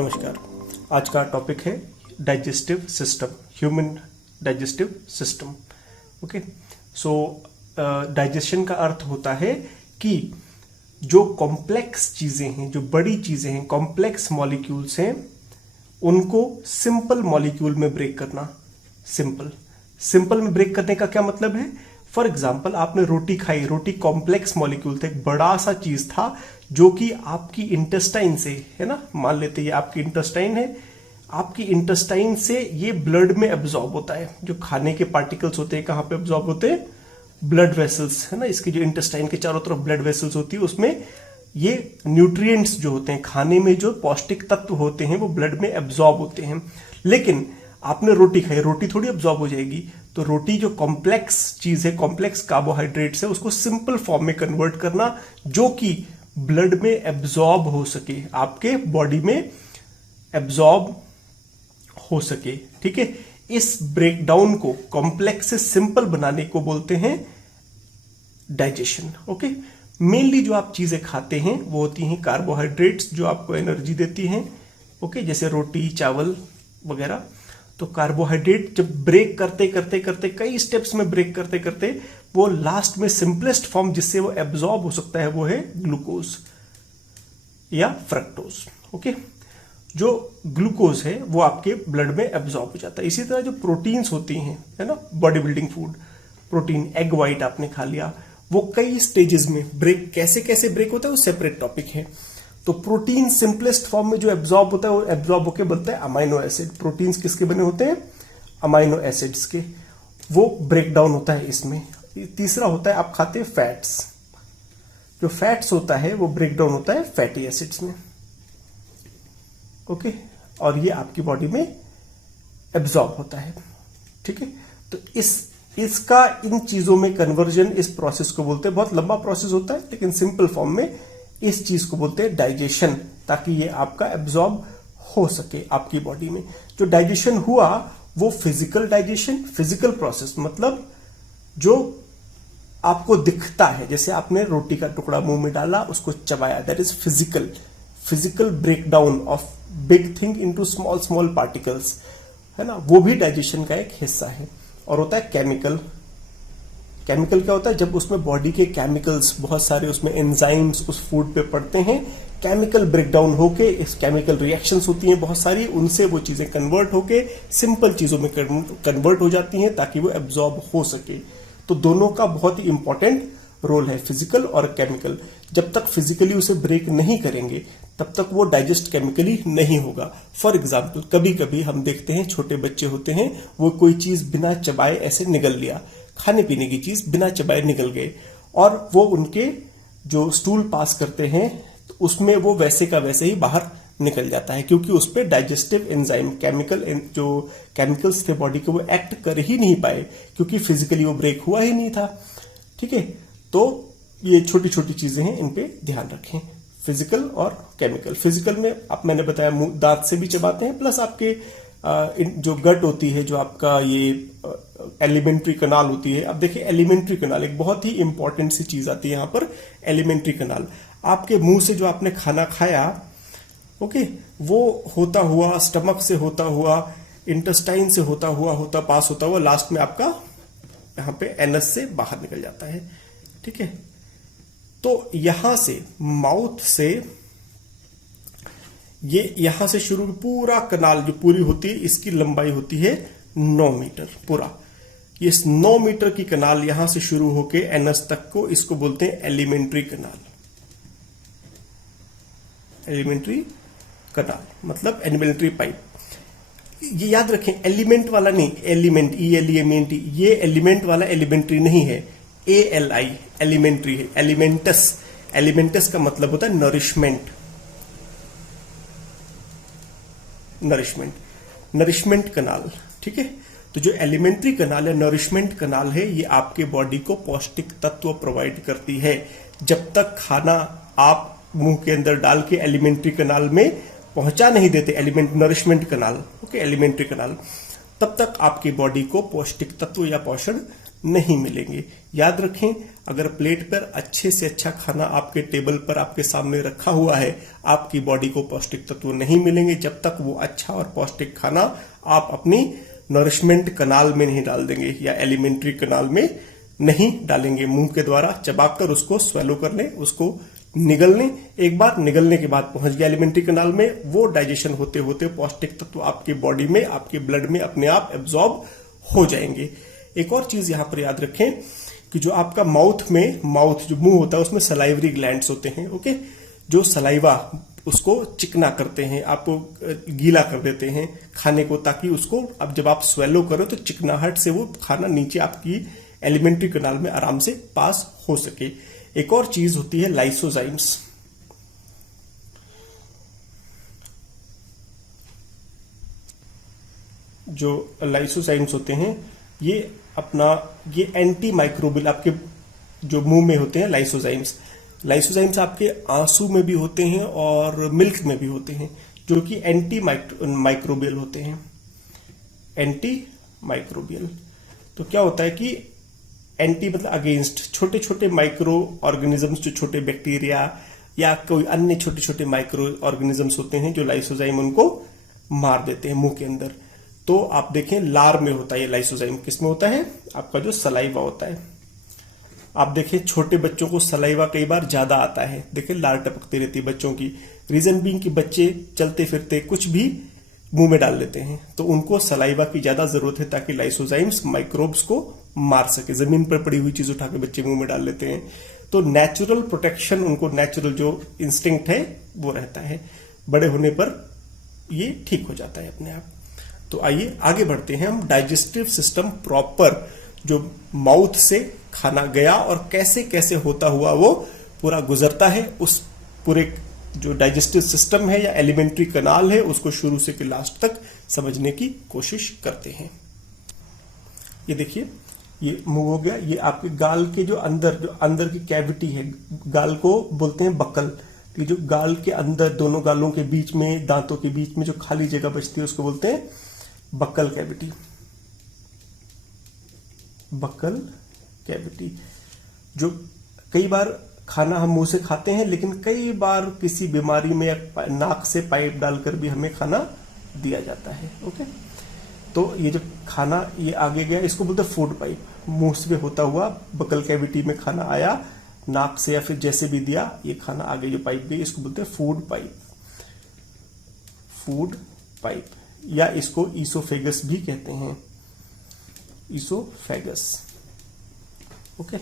नमस्कार। आज का टॉपिक है digestive system, human digestive system. Okay, सो डाइजेशन का अर्थ होता है कि जो कॉम्प्लेक्स चीजें हैं, जो बड़ी चीजें हैं, कॉम्प्लेक्स मॉलिक्यूल्स हैं, उनको सिंपल मॉलिक्यूल में ब्रेक करना। सिंपल में ब्रेक करने का क्या मतलब है? फॉर एग्जाम्पल, आपने रोटी खाई, रोटी कॉम्प्लेक्स मॉलिक्यूल था, एक बड़ा सा चीज था जो कि आपकी इंटेस्टाइन से, है ना, मान लेते ये आपकी इंटेस्टाइन है, आपकी इंटेस्टाइन से ये ब्लड में एब्जॉर्ब होता है। जो खाने के पार्टिकल्स होते हैं कहां पे एब्जॉर्ब होते हैं? ब्लड वेसल्स, है ना, इसकी जो इंटेस्टाइन के चारों तरफ ब्लड वेसल्स होती है, उसमें ये न्यूट्रिएंट्स जो होते हैं, खाने में जो पौष्टिक तत्व होते हैं, वो ब्लड में एब्जॉर्ब होते हैं। लेकिन आपने रोटी खाई, रोटी थोड़ी एब्जॉर्ब हो जाएगी। तो रोटी जो कॉम्प्लेक्स चीज है, कॉम्प्लेक्स कार्बोहाइड्रेट्स है, उसको सिंपल फॉर्म में कन्वर्ट करना, जो कि ब्लड में एब्जॉर्ब हो सके, आपके बॉडी में एब्जॉर्ब हो सके। ठीक है, इस ब्रेकडाउन को, कॉम्प्लेक्स से सिंपल बनाने को बोलते हैं डाइजेशन। ओके, मेनली जो आप चीजें खाते हैं वो होती हैं कार्बोहाइड्रेट्स, जो आपको एनर्जी देती हैं। ओके, जैसे रोटी, चावल वगैरह। तो कार्बोहाइड्रेट जब ब्रेक करते करते करते, कई स्टेप्स में ब्रेक करते करते, वो लास्ट में सिंपलेस्ट फॉर्म जिससे वो एब्जॉर्ब हो सकता है वो है ग्लूकोज या फ्रक्टोज। ओके, जो ग्लूकोज है वो आपके ब्लड में एब्जॉर्ब हो जाता है। इसी तरह जो प्रोटीन्स होती हैं, है ना, body building food, protein, egg white आपने खा लिया, वो कई स्टेजेस में ब्रेक, कैसे कैसे ब्रेक होता है वो सेपरेट टॉपिक है। तो प्रोटीन सिंपलेस्ट फॉर्म में जो एब्जॉर्ब होता है वो एब्जॉर्ब होकर बनता है अमाइनो एसिड। प्रोटीन्स किसके बने होते हैं? अमाइनो एसिड्स के। वो ब्रेक डाउन होता है इसमें। तीसरा होता है, आप खाते हैं फैट्स। जो फैट्स होता है वो ब्रेक डाउन होता है फैटी एसिड्स में। ओके, और ये आपकी बॉडी में एब्जॉर्ब होता है। ठीक है, तो इसका इन चीजों में कन्वर्जन, इस प्रोसेस को बोलते हैं, बहुत लंबा प्रोसेस होता है, लेकिन सिंपल फॉर्म में इस चीज को बोलते हैं डाइजेशन, ताकि ये आपका एब्जॉर्ब हो सके आपकी बॉडी में। जो डाइजेशन हुआ वो फिजिकल डाइजेशन, फिजिकल प्रोसेस, मतलब जो आपको दिखता है, जैसे आपने रोटी का टुकड़ा मुंह में डाला, उसको चबाया, that is physical breakdown of big thing into small small particles, है ना, वो भी डाइजेशन का एक हिस्सा है। और होता है केमिकल क्या होता है? जब उसमें बॉडी के केमिकल्स, बहुत सारे उसमें एंजाइम्स उस फूड पे पड़ते हैं, केमिकल ब्रेकडाउन होके, इस केमिकल रिएक्शंस होती हैं बहुत सारी, उनसे वो चीजें कन्वर्ट होके सिंपल चीजों में कन्वर्ट हो जाती हैं ताकि वो एब्जॉर्ब हो सके। तो दोनों का बहुत ही इंपॉर्टेंट रोल है, फिजिकल और केमिकल। जब तक फिजिकली उसे ब्रेक नहीं करेंगे तब तक वो डाइजेस्ट केमिकली नहीं होगा। फॉर एग्जाम्पल, कभी कभी हम देखते हैं छोटे बच्चे होते हैं, वो कोई चीज बिना चबाए ऐसे निगल लिया, खाने पीने की चीज बिना चबाए निकल गए, और वो उनके जो स्टूल पास करते हैं तो उसमें वो वैसे का वैसे ही बाहर निकल जाता है, क्योंकि उस पर डाइजेस्टिव एंजाइम, जो केमिकल्स थे बॉडी के, वो एक्ट कर ही नहीं पाए, क्योंकि फिजिकली वो ब्रेक हुआ ही नहीं था। ठीक है, तो ये छोटी छोटी चीजें हैं, इन पे ध्यान रखें, फिजिकल और केमिकल। फिजिकल में आप, मैंने बताया, मुंह दांत से भी चबाते हैं, प्लस आपके जो गट होती है, जो आपका ये एलिमेंट्री कनाल होती है। अब देखिए, एलिमेंट्री कनाल एक बहुत ही इंपॉर्टेंट सी चीज आती है यहां पर। एलिमेंट्री कनाल, आपके मुंह से जो आपने खाना खाया, ओके, वो होता हुआ, स्टमक से होता हुआ, इंटेस्टाइन से पास होता हुआ, लास्ट में आपका यहां पे एनस से बाहर निकल जाता है। ठीक है, तो यहां से, माउथ से, ये यहां से शुरू, पूरा कनाल जो पूरी होती है, इसकी लंबाई होती है 9 मीटर पूरा। ये 9 मीटर की कनाल यहां से शुरू होके एनस तक को, इसको बोलते हैं एलिमेंट्री कनाल। एलिमेंट्री कनाल मतलब एलिमेंट्री पाइप। ये याद रखें, एलिमेंट वाला नहीं, एलिमेंट, ELEMENT, ये एलिमेंट वाला एलिमेंट्री नहीं है, ALI एलिमेंट्री है। एलिमेंटस का मतलब होता है नरिशमेंट कनाल। ठीक है, तो जो एलिमेंट्री कनाल है, नरिशमेंट कनाल है, ये आपके बॉडी को पौष्टिक तत्व प्रोवाइड करती है। जब तक खाना आप मुंह के अंदर डाल के एलिमेंट्री कनाल में पहुंचा नहीं देते, नरिशमेंट कनाल, ओके, एलिमेंट्री कनाल, तब तक आपकी बॉडी को पौष्टिक तत्व या पोषण नहीं मिलेंगे। याद रखें, अगर प्लेट पर अच्छे से अच्छा खाना आपके टेबल पर आपके सामने रखा हुआ है, आपकी बॉडी को पौष्टिक तत्व नहीं मिलेंगे जब तक वो अच्छा और पौष्टिक खाना आप अपनी नरिशमेंट कनाल में नहीं डाल देंगे या एलिमेंट्री कनाल में नहीं डालेंगे। मुंह के द्वारा चबाकर उसको स्वेलो कर लें, उसको निगल लें। एक बार निगलने के बाद पहुंच गया एलिमेंट्री कनाल में, वो डाइजेशन होते होते पौष्टिक तत्व आपके बॉडी में, आपके ब्लड में अपने आप एब्जॉर्ब हो जाएंगे। एक और चीज यहां पर याद रखें कि जो आपका माउथ जो मुंह होता है उसमें सलाइवरी ग्लैंड्स होते हैं। ओके, जो सलाइवा उसको चिकना करते हैं, आपको गीला कर देते हैं खाने को, ताकि उसको अब जब आप स्वेलो करो तो चिकनाहट से वो खाना नीचे आपकी एलिमेंट्री कनाल में आराम से पास हो सके। एक और चीज होती है लाइसोजाइम्स। जो लाइसोजाइम्स होते हैं ये एंटी माइक्रोबियल आपके जो मुंह में होते हैं लाइसोजाइम्स आपके आंसू में भी होते हैं और मिल्क में भी होते हैं, जो कि एंटी माइक्रोबियल होते हैं। एंटी माइक्रोबियल तो क्या होता है कि एंटी मतलब अगेंस्ट छोटे छोटे माइक्रो ऑर्गेनिजम्स, जो छोटे बैक्टीरिया या कोई अन्य छोटे छोटे माइक्रो ऑर्गेनिजम्स होते हैं, जो लाइसोजाइम उनको मार देते हैं मुंह के अंदर। तो आप देखें लार में होता है ये लाइसोजाइम, किसमें होता है? आपका जो सलाइवा होता है। आप देखें छोटे बच्चों को सलाइवा कई बार ज्यादा आता है, देखें लार टपकती रहती है बच्चों की। रीजन बीइंग कि बच्चे चलते फिरते कुछ भी मुंह में डाल लेते हैं, तो उनको सलाइवा की ज्यादा जरूरत है ताकि लाइसोजाइम्स माइक्रोब्स को मार सके। जमीन पर पड़ी हुई चीज उठा के बच्चे मुंह में डाल लेते हैं, तो नेचुरल प्रोटेक्शन उनको, नेचुरल जो इंस्टिंक्ट है वो रहता है। बड़े होने पर ये ठीक हो जाता है अपने आप। तो आइए आगे बढ़ते हैं हम। डाइजेस्टिव सिस्टम प्रॉपर जो माउथ से खाना गया और कैसे कैसे होता हुआ वो पूरा गुजरता है, उस पूरे जो डाइजेस्टिव सिस्टम है या एलिमेंट्री कनाल है उसको शुरू से लास्ट तक समझने की कोशिश करते हैं। ये देखिए, ये मुंह हो गया, ये आपके गाल के जो अंदर की कैविटी है, गाल को बोलते हैं बक्कल। ये जो गाल के अंदर दोनों गालों के बीच में, दांतों के बीच में जो खाली जगह बचती है उसको बोलते हैं बक्कल कैविटी। बक्कल कैविटी जो कई बार खाना हम मुंह से खाते हैं, लेकिन कई बार किसी बीमारी में नाक से पाइप डालकर भी हमें खाना दिया जाता है। ओके, तो ये जो खाना ये आगे गया इसको बोलते हैं फूड पाइप। मुंह से होता हुआ बक्कल कैविटी में खाना आया, नाक से या फिर जैसे भी दिया, ये खाना आगे जो पाइप गई इसको बोलते हैं फूड पाइप। फूड पाइप या इसको ईसोफेगस भी कहते हैं, ईसोफेगस। ओके,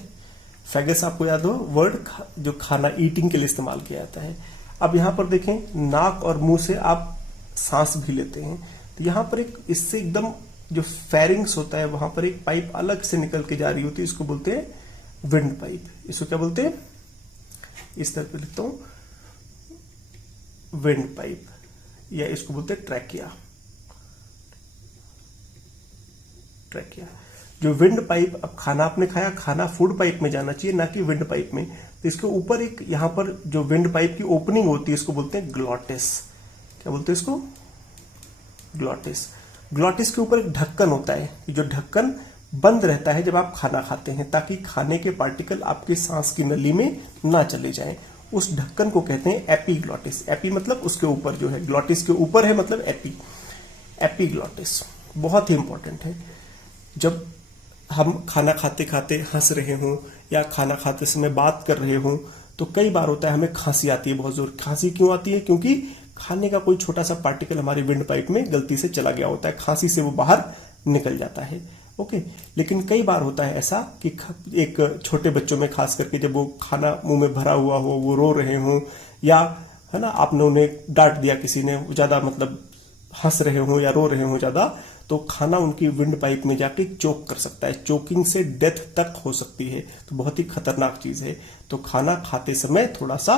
फेगस आपको याद हो वर्ड जो खाना ईटिंग के लिए इस्तेमाल किया जाता है। अब यहां पर देखें, नाक और मुंह से आप सांस भी लेते हैं, तो यहां पर एक इससे एकदम जो फेरिंग्स होता है वहां पर एक पाइप अलग से निकल के जा रही होती है, इसको बोलते हैं विंड पाइप। इसको क्या बोलते हैं? इस तरह पे लिखता हूं, विंड पाइप, या इसको बोलते हैं ट्रैकिया। ट्रैकिया जो विंड पाइप, अब खाना आपने खाया, खाना फूड पाइप में जाना चाहिए ना कि विंड पाइप में। तो इसके ऊपर एक यहां पर जो विंड पाइप की ओपनिंग होती है इसको बोलते हैं ग्लॉटिस। क्या बोलते हैं इसको? ग्लॉटिस। ग्लॉटिस के ऊपर एक ढक्कन होता है, जो ढक्कन बंद रहता है जब आप खाना खाते हैं, ताकि खाने के पार्टिकल आपके सांस की नली में ना चले जाएं। उस ढक्कन को कहते हैं एपीग्लॉटिस। एपी मतलब उसके ऊपर जो है, ग्लॉटिस के ऊपर है मतलब एपी। एपीग्लॉटिस बहुत ही इंपॉर्टेंट है। जब हम खाना खाते खाते हंस रहे हों या खाना खाते समय बात कर रहे हों, तो कई बार होता है हमें खांसी आती है बहुत जोर। खांसी क्यों आती है? क्योंकि खाने का कोई छोटा सा पार्टिकल हमारी विंड पाइप में गलती से चला गया होता है, खांसी से वो बाहर निकल जाता है। ओके, लेकिन कई बार होता है ऐसा कि एक छोटे बच्चों में खास करके जब वो खाना मुंह में भरा हुआ हो, वो रो रहे हों, या है ना आपने उन्हें डांट दिया, किसी ने ज्यादा मतलब हंस रहे हों या रो रहे हों ज्यादा, तो खाना उनकी विंड पाइप में जाके चोक कर सकता है। चोकिंग से डेथ तक हो सकती है, तो बहुत ही खतरनाक चीज है। तो खाना खाते समय थोड़ा सा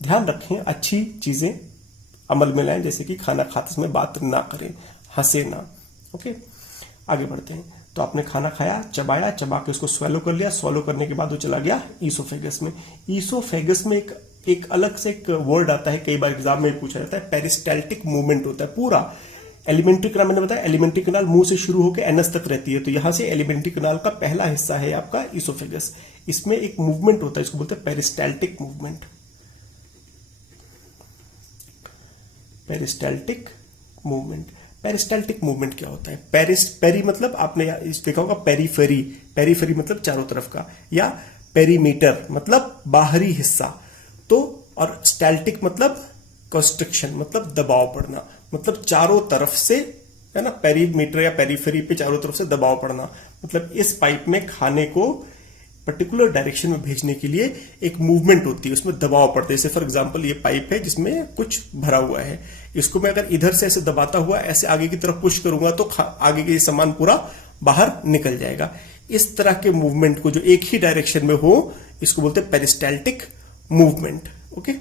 ध्यान रखें, अच्छी चीजें अमल में लाएं, जैसे कि खाना खाते समय बात ना करें, हंसे ना। ओके, आगे बढ़ते हैं। तो आपने खाना खाया, चबाया, चबा के उसको स्वेलो कर लिया, स्वेलो करने के बाद वो चला गया ईसोफेगस में। ईसोफेगस में एक अलग से एक वर्ड आता है, कई बार एग्जाम में पूछा जाता है, पेरिस्टाल्टिक मूवमेंट होता है पूरा। एलिमेंट्री कैनाल मैंने बताया, एलिमेंट्री कैनाल मुंह से शुरू होकर एनस तक रहती है, तो यहां से एलिमेंट्री कैनाल का पहला हिस्सा है आपका इसोफेगस। इसमें एक मूवमेंट होता है, इसको बोलते हैं peristaltic movement. Peristaltic movement, peristaltic movement क्या होता है? पेरी मतलब आपने देखा होगा पेरीफेरी, पेरीफेरी मतलब चारों तरफ का, या पेरीमीटर मतलब बाहरी हिस्सा। तो और स्टैल्टिक मतलब कंस्ट्रिक्शन मतलब दबाव पड़ना, मतलब चारों तरफ से, है ना, पेरीमीटर या पेरीफेरी पे चारों तरफ से दबाव पड़ना। मतलब इस पाइप में खाने को पर्टिकुलर डायरेक्शन में भेजने के लिए एक मूवमेंट होती है, उसमें दबाव पड़ता है। जैसे फॉर एग्जांपल ये पाइप है जिसमें कुछ भरा हुआ है, इसको मैं अगर इधर से ऐसे दबाता हुआ ऐसे आगे की तरफ पुश करूंगा तो आगे के सामान पूरा बाहर निकल जाएगा। इस तरह के मूवमेंट को जो एक ही डायरेक्शन में हो, इसको बोलते हैं पेरिस्टाल्टिक मूवमेंट। ओके,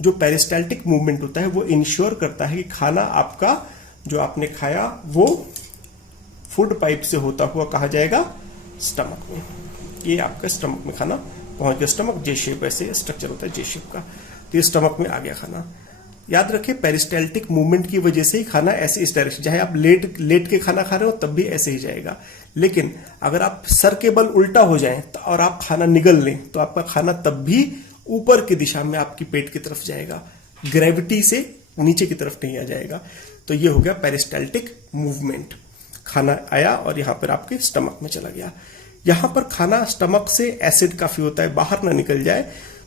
जो पेरिस्टाल्टिक मूवमेंट होता है वो इंश्योर करता है कि खाना आपका जो आपने खाया वो फूड पाइप से होता हुआ कहा जाएगा स्टमक में। ये आपका स्टमक में खाना पहुंच गया। स्टमक जे शेप, ऐसे स्ट्रक्चर होता है जे शेप का, तो ये स्टमक में आ गया खाना। याद रखें पेरिस्टाल्टिक मूवमेंट की वजह से ही खाना ऐसे इस डायरेक्शन, चाहे आप लेट के खाना खा रहे हो तब भी ऐसे ही जाएगा। लेकिन अगर आप सर के बल उल्टा हो जाए और आप खाना निगल लें तो आपका खाना तब भी ऊपर की दिशा में आपकी पेट की तरफ जाएगा, ग्रेविटी से नीचे की तरफ नहीं आ जाएगा। तो ये हो गया पेरिस्टाल्टिक मूवमेंट। खाना आया और यहां पर आपके स्टमक में चला गया। यहां पर खाना स्टमक से एसिड काफी होता है, बाहर ना निकल जाए,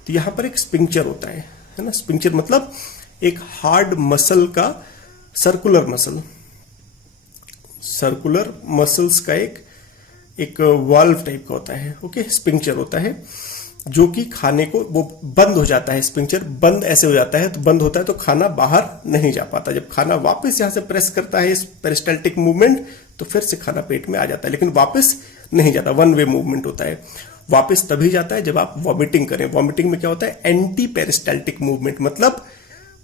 तो यहां पर एक स्पिंक्चर होता है ना। स्पिंक्चर मतलब एक हार्ड मसल का सर्कुलर मसल्स का एक वाल्व टाइप का होता है। ओके, स्पिंक्चर होता है जो कि खाने को वो बंद हो जाता है। स्पिंक्चर बंद ऐसे हो जाता है, तो बंद होता है तो खाना बाहर नहीं जा पाता। जब खाना वापस यहां से प्रेस करता है इस पेरिस्टाल्टिक मूवमेंट तो फिर से खाना पेट में आ जाता है, लेकिन वापस नहीं जाता, वन वे मूवमेंट होता है। वापस तभी जाता है जब आप वॉमिटिंग करें। वॉमिटिंग में क्या होता है? एंटी पेरिस्टाल्टिक मूवमेंट, मतलब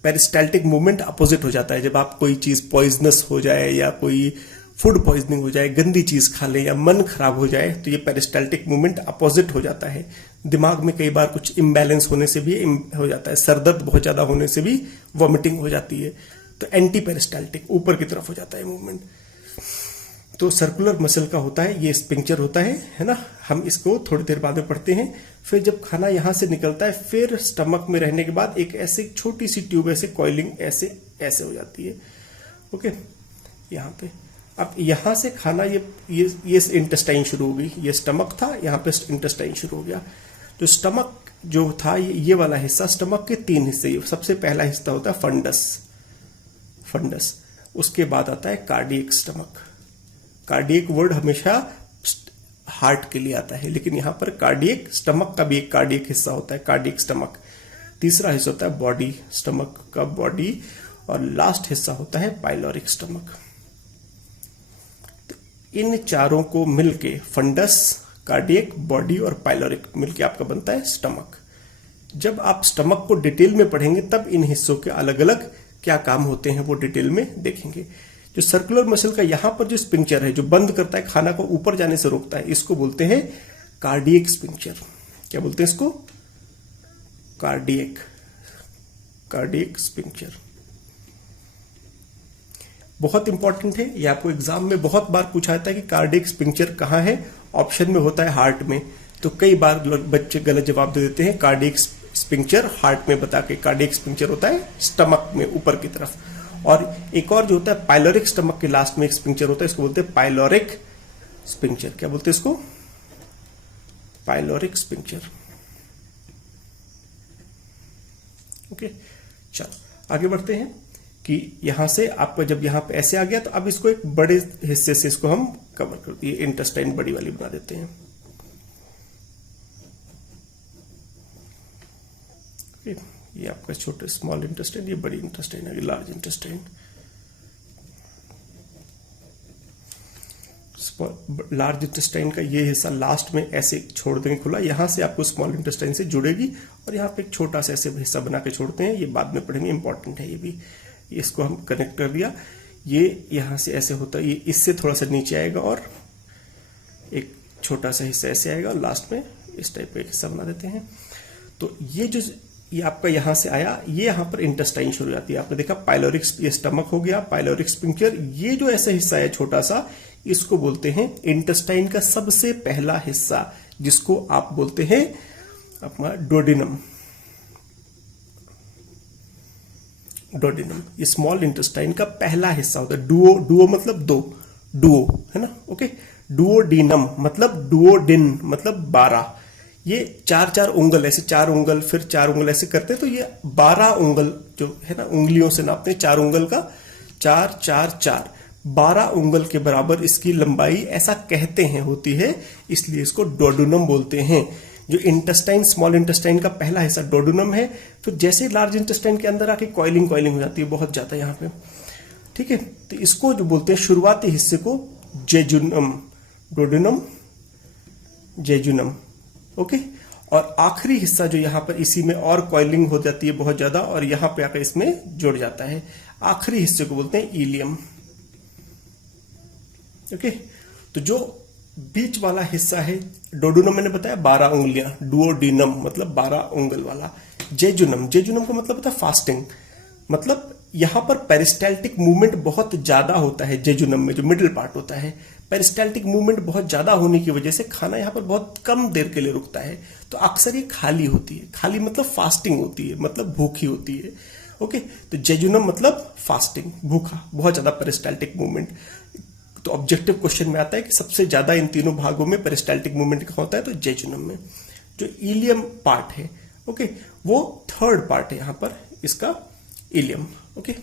पेरिस्टाल्टिक मूवमेंट अपोजिट हो जाता है। जब आप कोई चीज पॉइजनस हो जाए या कोई फूड पॉइजनिंग हो जाए, गंदी चीज खा ले या मन खराब हो जाए, तो ये पेरिस्टाल्टिक मूवमेंट अपोजिट हो जाता है। दिमाग में कई बार कुछ इम्बैलेंस होने से भी हो जाता है, सरदर्द बहुत ज्यादा होने से भी वॉमिटिंग हो जाती है, तो एंटी पेरिस्टाल्टिक ऊपर की तरफ हो जाता है मूवमेंट। तो सर्कुलर मसल का होता है, ये स्पिंक्चर होता है ना। हम इसको थोड़ी देर बाद में पढ़ते हैं। फिर जब खाना यहां से निकलता है, फिर स्टमक में रहने के बाद एक ऐसे छोटी सी ट्यूब ऐसे कॉइलिंग ऐसे हो जाती है। ओके, यहां पे अब यहां से खाना ये इंटेस्टाइन शुरू हो गई। ये स्टमक था, यहां पे इंटेस्टाइन शुरू हो गया। जो स्टमक जो था ये वाला हिस्सा, स्टमक के 3 हिस्से। सबसे पहला हिस्सा होता है फंडस, उसके बाद आता है कार्डियक स्टमक। कार्डियक वर्ड हमेशा हार्ट के लिए आता है, लेकिन यहां पर कार्डियक स्टमक का भी एक कार्डियक हिस्सा होता है, कार्डियक स्टमक। तीसरा हिस्सा होता है बॉडी, स्टमक का बॉडी, और लास्ट हिस्सा होता है पाइलोरिक स्टमक। तो इन चारों को मिलके फंडस, कार्डियक, बॉडी और पाइलोरिक मिलके आपका बनता है स्टमक। जब आप स्टमक को डिटेल में पढ़ेंगे तब इन हिस्सों के अलग अलग क्या काम होते हैं वो डिटेल में देखेंगे। जो सर्कुलर मसल का यहां पर जो स्पिंक्चर है जो बंद करता है, खाना को ऊपर जाने से रोकता है, इसको बोलते हैं कार्डियक स्पिंक्चर। क्या बोलते हैं इसको? Cardiac sphincter. बहुत इंपॉर्टेंट है, ये आपको एग्जाम में बहुत बार पूछा जाता है कि कार्डियक स्पिंक्चर कहां है। ऑप्शन में होता है हार्ट में, तो कई बार बच्चे गलत जवाब दे देते हैं। कार्डियक स्पिंक्चर हार्ट में बता के, कार्डियक स्पिंक्चर होता है स्टमक में ऊपर की तरफ। और एक और जो होता है पाइलोरिक, स्टमक के लास्ट में एक स्पिंक्चर होता है, इसको बोलते हैं पाइलोरिक स्पिंक्चर। क्या बोलते हैं इसको? Pyloric sphincter. ओके, चलो आगे बढ़ते हैं कि यहां से आपका जब यहां पे ऐसे आ गया तो अब इसको एक बड़े हिस्से से इसको हम कवर कर दिए, इंटेस्टाइन बड़ी वाली बना देते हैं। ये आपका छोटे स्मॉल इंटेस्टाइन, ये बड़ी इंटेस्टाइन है, लार्ज इंटेस्टाइन। लार्ज इंटेस्टाइन का ये हिस्सा लास्ट में ऐसे छोड़ देंगे खुला, यहां से आपको स्मॉल इंटेस्टाइन से जुड़ेगी, और यहां पे एक छोटा सा ऐसे हिस्सा बना के छोड़ते हैं। ये बाद में पढ़ेंगे, इंपॉर्टेंट है ये भी। इसको हम कनेक्ट कर दिया, ये यहां से ऐसे होता है, ये इससे थोड़ा सा नीचे आएगा और एक छोटा सा हिस्सा ऐसे आएगा, और लास्ट में इस टाइप का एक हिस्सा बना देते हैं। तो ये जो ये आपका यहां से आया, ये यहां पर इंटेस्टाइन शुरू हो जाती है। आपने देखा पाइलोरिक, ये स्टमक हो गया, पाइलोरिक स्फिंक्टर, ये जो ऐसा हिस्सा है छोटा सा, इसको बोलते हैं इंटेस्टाइन का सबसे पहला हिस्सा, जिसको आप बोलते हैं अपना डोडिनम। डोडिनम ये स्मॉल इंटेस्टाइन का पहला हिस्सा होता है। डुओ, डुओ मतलब दो, डुओ है ना, ओके। डुओडिनम मतलब डुओडिन मतलब 12। ये 4-4 उंगल, ऐसे 4 उंगल फिर 4 उंगल ऐसे करते हैं, तो ये 12 उंगल जो है ना, उंगलियों से नापते हैं, 4 उंगल का 4 4 4, 12 उंगल के बराबर इसकी लंबाई ऐसा कहते हैं होती है, इसलिए इसको डोडुनम बोलते हैं। जो इंटेस्टाइन, स्मॉल इंटेस्टाइन का पहला हिस्सा डोडुनम है। फिर जैसे लार्ज इंटेस्टाइन के अंदर आके कॉइलिंग हो जाती है बहुत ज्यादा यहाँ पे, ठीक है। तो इसको जो बोलते हैं शुरुआती हिस्से को जेजुनम, डोडुनम, जेजुनम, ओके। और आखिरी हिस्सा जो यहां पर इसी में और कॉइलिंग हो जाती है बहुत ज्यादा, और यहां पे आकर इसमें जुड़ जाता है, आखिरी हिस्से को बोलते हैं इलियम, ओके। तो जो बीच वाला हिस्सा है डोडुनम, मैंने बताया 12 उंगलियां, डुओडिनम मतलब 12 उंगल वाला। जेजुनम, जेजुनम का मतलब होता है फास्टिंग, मतलब यहां पर पेरिस्टाल्टिक मूवमेंट बहुत ज्यादा होता है। जेजुनम में जो मिडिल पार्ट होता है, पेरिस्टाल्टिक मूवमेंट बहुत ज्यादा होने की वजह से खाना यहां पर बहुत कम देर के लिए रुकता है, तो अक्सर ये खाली होती है। खाली मतलब फास्टिंग होती है, मतलब भूखी होती है, ओके। तो जेजुनम मतलब फास्टिंग, भूखा, बहुत ज्यादा पेरिस्टाल्टिक मूवमेंट। तो ऑब्जेक्टिव क्वेश्चन में आता है कि सबसे ज्यादा इन तीनों भागों में पेरिस्टाल्टिक मूवमेंट का होता है, तो जेजुनम में। जो इलियम पार्ट है, ओके, वो थर्ड पार्ट है यहां पर इसका, इलियम, ओके।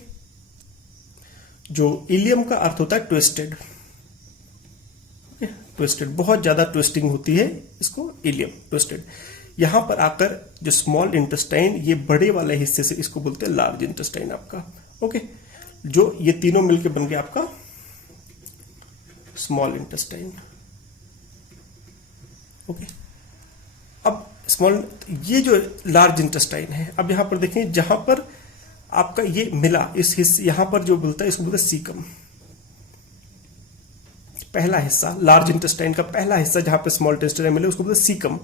जो इलियम का अर्थ होता है ट्विस्टेड, ट्विस्टेड, बहुत ज्यादा ट्विस्टिंग होती है, इसको इलियम, ट्विस्टेड। यहां पर आकर जो स्मॉल इंटेस्टाइन, ये बड़े वाले हिस्से से, इसको बोलते हैं लार्ज इंटेस्टाइन आपका, ओके। जो ये तीनों मिलकर बन गया आपका स्मॉल इंटेस्टाइन, ओके। अब स्मॉल, ये जो लार्ज इंटेस्टाइन है, अब यहां पर देखें, जहां पर आपका ये मिला, इस हिस्से यहां पर जो बोलता है, इसको बोलते हैं सीकम, पहला हिस्सा, लार्ज इंटेस्टाइन का पहला हिस्सा जहां पे स्मॉल इंटेस्टाइन मिले, उसको बोलते हैं सीकम,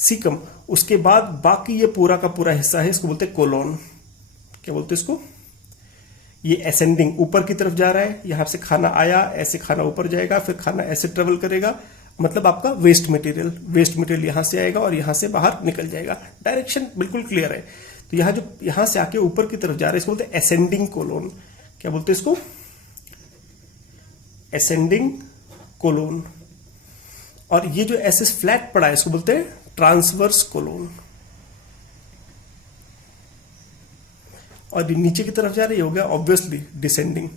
सीकम। उसके बाद बाकी ये पूरा का पूरा हिस्सा है, इसको बोलते हैं कोलोन। क्या बोलते हैं इसको? ये असेंडिंग, ऊपर की तरफ जा रहा है, यहां से खाना आया, ऐसे खाना ऊपर जाएगा, फिर खाना ऐसे ट्रेवल करेगा, मतलब आपका वेस्ट मटेरियल, वेस्ट मटेरियल यहां से आएगा और यहां से बाहर निकल जाएगा। डायरेक्शन बिल्कुल क्लियर है। तो यहां जो यहां से आके ऊपर की तरफ जा रहा है, इसको बोलते हैं असेंडिंग कोलोन। क्या बोलते हैं इसको? Ascending colon. और ये जो ऐसे फ्लैट पड़ा है, इसको बोलते हैं ट्रांसवर्स कोलोन। और नीचे की तरफ जा रही हो गया obviously descending,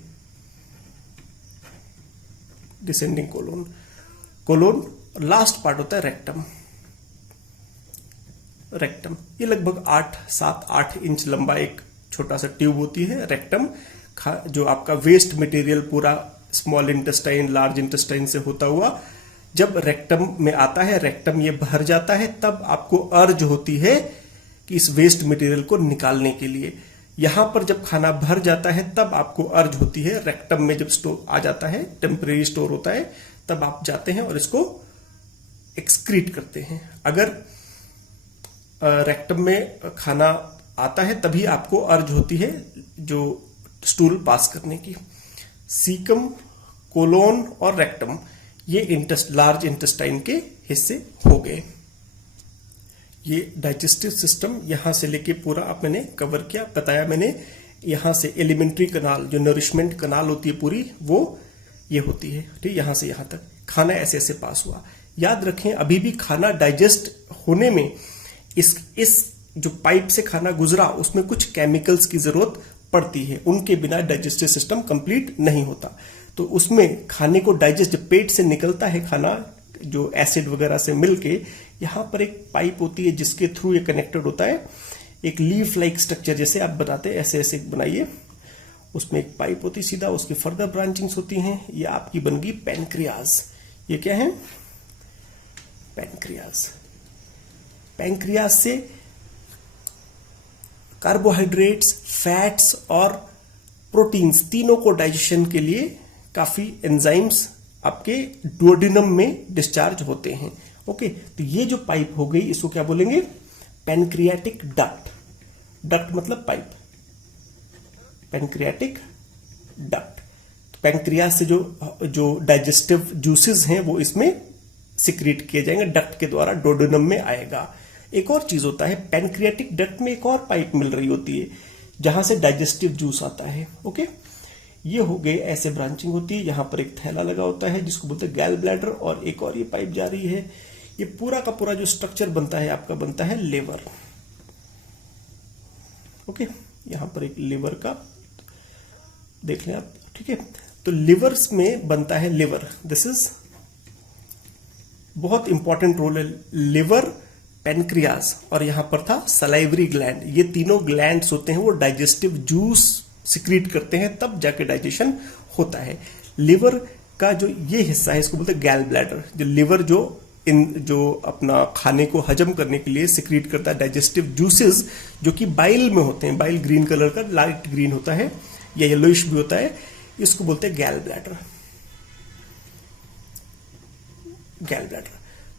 descending colon. Colon last part होता है रेक्टम। रेक्टम ये लगभग 7-8 इंच लंबा एक छोटा सा ट्यूब होती है रेक्टम, जो आपका वेस्ट मटेरियल पूरा स्मॉल इंटेस्टाइन, लार्ज इंटेस्टाइन से होता हुआ जब रेक्टम में आता है, रेक्टम ये भर जाता है, तब आपको अर्ज होती है कि इस वेस्ट मटेरियल को निकालने के लिए। यहां पर जब खाना भर जाता है तब आपको अर्ज होती है, रेक्टम में जब स्टोर आ जाता है, टेम्परेरी स्टोर होता है, तब आप जाते हैं और इसको एक्सक्रीट करते हैं। अगर रेक्टम में खाना आता है तभी आपको अर्ज होती है जो स्टूल पास करने की। सीकम, कोलोन और रेक्टम ये लार्ज इंटेस्टाइन के हिस्से हो गए। ये डाइजेस्टिव सिस्टम यहां से लेके पूरा आप मैंने कवर किया, बताया मैंने। यहां से एलिमेंट्री कनाल, जो नरिशमेंट कनाल होती है पूरी, वो ये होती है, ठीक। यहां से यहां तक खाना ऐसे ऐसे पास हुआ। याद रखें, अभी भी खाना डाइजेस्ट होने में इस जो पाइप से खाना गुजरा, उसमें कुछ केमिकल्स की जरूरत पड़ती है। उनके बिना डाइजेस्टिव सिस्टम कंप्लीट नहीं होता। तो उसमें खाने को डाइजेस्ट, जब पेट से निकलता है खाना, जो एसिड वगैरह से मिलके, यहां पर एक पाइप होती है जिसके थ्रू ये कनेक्टेड होता है। एक लीफ लाइक स्ट्रक्चर जैसे आप बनाते हैं, ऐसे ऐसे बनाइए, उसमें एक पाइप होती है सीधा, उसकी फर्दर ब्रांचिंग्स होती हैं। ये आपकी बन गई पैनक्रियाज। ये क्या है? पैनक्रियाज। पैनक्रियाज से कार्बोहाइड्रेट्स, फैट्स और प्रोटीन्स, तीनों को डाइजेशन के लिए काफी एंजाइम्स आपके डुओडेनम में डिस्चार्ज होते हैं। ओके, तो ये जो पाइप हो गई, इसको क्या बोलेंगे? Pancreatic duct. डक्ट मतलब पाइप, पैनक्रियाटिक डक्ट। पैनक्रियास से जो डाइजेस्टिव जूसेस हैं वो इसमें सिक्रीट किए जाएंगे, डक्ट के द्वारा डोडेनम में आएगा। एक और चीज होता है, पैनक्रियाटिक डक्ट में एक और पाइप मिल रही होती है जहां से डाइजेस्टिव जूस आता है। ओके, ये हो गए, ऐसे ब्रांचिंग होती है। यहां पर एक थैला लगा होता है जिसको बोलते हैं गैल ब्लैडर, और एक और ये पाइप जा रही है। ये पूरा का पूरा जो स्ट्रक्चर बनता है आपका बनता है लिवर। ओके, यहां पर एक लिवर का देख लें आप, ठीक है। तो लिवर्स में बनता है लिवर, दिस इज बहुत इंपॉर्टेंट रोल है। लिवर, पैनक्रियास और यहां पर था सलाइवरी ग्लैंड। ये तीनों ग्लैंड्स होते हैं वो डाइजेस्टिव जूस सिक्रीट करते हैं, तब जाके डाइजेशन होता है। लिवर का जो ये हिस्सा है इसको बोलते हैं गैल ब्लैडर। जो लिवर जो अपना खाने को हजम करने के लिए सिक्रीट करता है डाइजेस्टिव जूसेस, जो कि बाइल में होते हैं। बाइल ग्रीन कलर का, लाइट ग्रीन होता है या येलोइश भी होता है, इसको बोलते हैं गैल ब्लैडर। गैल ब्लैडर,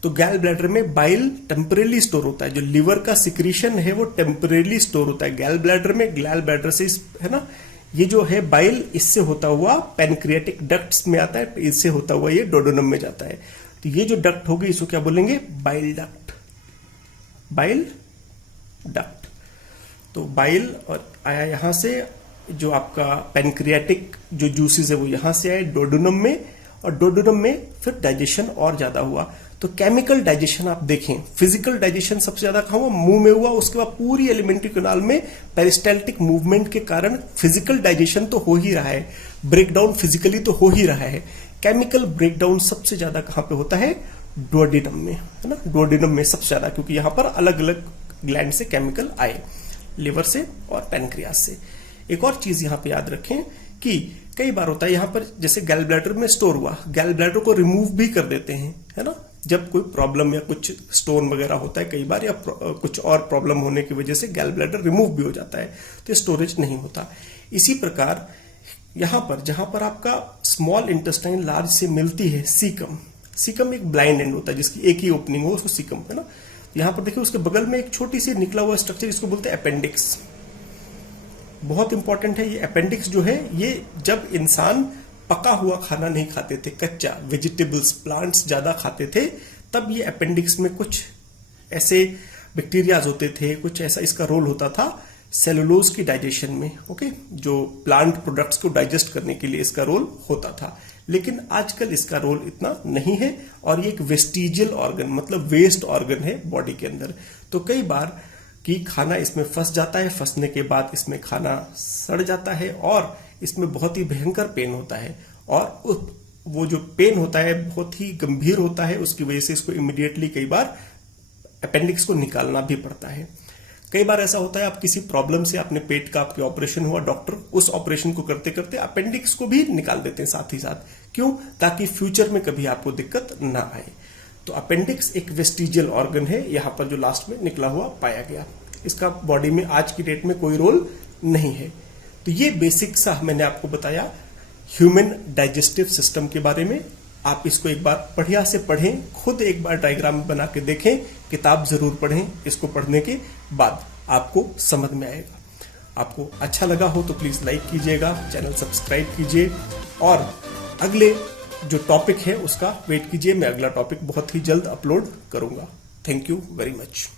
तो गैल ब्लैडर में बाइल टेम्परेली स्टोर होता है। जो लिवर का सिक्रीशन है वो टेम्परेली स्टोर होता है गैल ब्लैडर में। गैल ब्लैडर से है ना, ये जो है बाइल इससे होता हुआ पैनक्रियाटिक डक्ट्स में आता है, इससे होता हुआ ये डोडेनम में जाता है। तो ये जो डक्ट होगी इसको क्या बोलेंगे, बाइल डक्ट। बाइल डक्ट, तो बाइल और आया यहां से, जो आपका पैनक्रियाटिक जो जूसेस है वो यहां से आए डोडेनम में, और डोडेनम में फिर डाइजेशन और ज्यादा हुआ। तो केमिकल डाइजेशन आप देखें, फिजिकल डाइजेशन सबसे ज्यादा कहां हुआ, मुंह में हुआ। उसके बाद पूरी एलिमेंट्री कैनाल में पेरिस्टाल्टिक मूवमेंट के कारण फिजिकल डाइजेशन तो हो ही रहा है, ब्रेकडाउन फिजिकली तो हो ही रहा है। केमिकल ब्रेकडाउन सबसे ज्यादा कहां पे होता है, डुओडेनम में, है ना। डुओडेनम में सबसे ज्यादा, क्योंकि यहां पर अलग अलग ग्लैंड से केमिकल आए, लिवर से और पैनक्रियास से। एक और चीज यहां पे याद रखें कि कई बार होता है यहां पर, जैसे गैल ब्लैडर में स्टोर हुआ, गैल ब्लैडर को रिमूव भी कर देते हैं, है ना। जब कोई प्रॉब्लम या कुछ स्टोन वगैरह होता है कई बार, या कुछ और प्रॉब्लम होने की वजह से गैल ब्लैडर रिमूव भी हो जाता है, तो स्टोरेज नहीं होता। इसी प्रकार यहां पर, जहां पर आपका स्मॉल इंटेस्टाइन लार्ज से मिलती है सीकम, सीकम एक ब्लाइंड एंड होता है जिसकी एक ही ओपनिंग हो, उसको सीकम, है ना। यहां पर देखिए उसके बगल में एक छोटी सी निकला हुआ स्ट्रक्चर, इसको बोलते हैं अपेंडिक्स। बहुत इंपॉर्टेंट है ये अपेंडिक्स जो है। ये जब इंसान पका हुआ खाना नहीं खाते थे, कच्चा वेजिटेबल्स, प्लांट्स ज्यादा खाते थे, तब ये अपेंडिक्स में कुछ ऐसे बैक्टीरियाज होते थे, कुछ ऐसा इसका रोल होता था सेलुलोज की डाइजेशन में। ओके, जो प्लांट प्रोडक्ट्स को डाइजेस्ट करने के लिए इसका रोल होता था। लेकिन आजकल इसका रोल इतना नहीं है, और ये एक वेस्टिजियल ऑर्गन, मतलब वेस्ट ऑर्गन है बॉडी के अंदर। तो कई बार कि खाना इसमें फंस जाता है, फंसने के बाद इसमें खाना सड़ जाता है, और इसमें बहुत ही भयंकर पेन होता है, और वो जो पेन होता है बहुत ही गंभीर होता है। उसकी वजह से इसको इमीडिएटली कई बार अपेंडिक्स को निकालना भी पड़ता है। कई बार ऐसा होता है आप किसी प्रॉब्लम से, अपने पेट का आपके ऑपरेशन हुआ, डॉक्टर उस ऑपरेशन को करते करते अपेंडिक्स को भी निकाल देते हैं साथ ही साथ। क्यों? ताकि फ्यूचर में कभी आपको दिक्कत ना आए। तो अपेंडिक्स एक वेस्टिजियल ऑर्गन है, यहां पर जो लास्ट में निकला हुआ पाया गया। इसका बॉडी में आज की डेट में कोई रोल नहीं है। तो ये बेसिक सा मैंने आपको बताया ह्यूमन डाइजेस्टिव सिस्टम के बारे में। आप इसको एक बार बढ़िया से पढ़ें, खुद एक बार डायग्राम बना के देखें, किताब जरूर पढ़ें। इसको पढ़ने के बाद आपको समझ में आएगा। आपको अच्छा लगा हो तो प्लीज लाइक कीजिएगा, चैनल सब्सक्राइब कीजिए, और अगले जो टॉपिक है उसका वेट कीजिए। मैं अगला टॉपिक बहुत ही जल्द अपलोड करूंगा। Thank you very much.